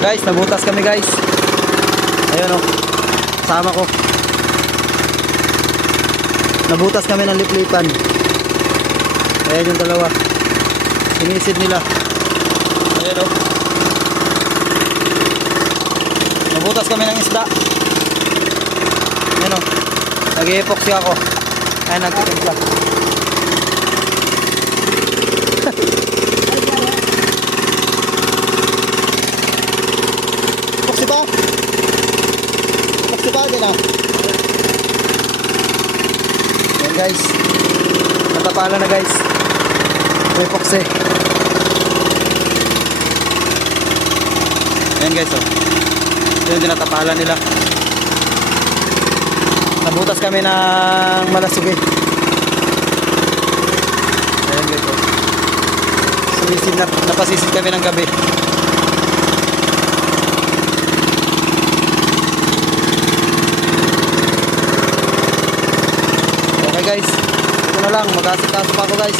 Guys, nabutas kami guys. Ayun oh. Sama ko. Nabutas kami ng liplipan. Ayan yung dalawa. Sinisid nila. Ayan oh. Nabutas kami ng isda. Ayan oh. Nag-epoxy ako. Ayan, nagtitimpla. Epoxy pa? Epoxy pa din ah. Ayan guys. Natapala na guys. May epoxy. Ayan guys oh. Ito yung dinatapala nila. Nabutas kami ng malasugi. Ayan guys oh. Napasisid kami ng gabi. Okay guys, ito na lang, mag-asikaso pa ako guys.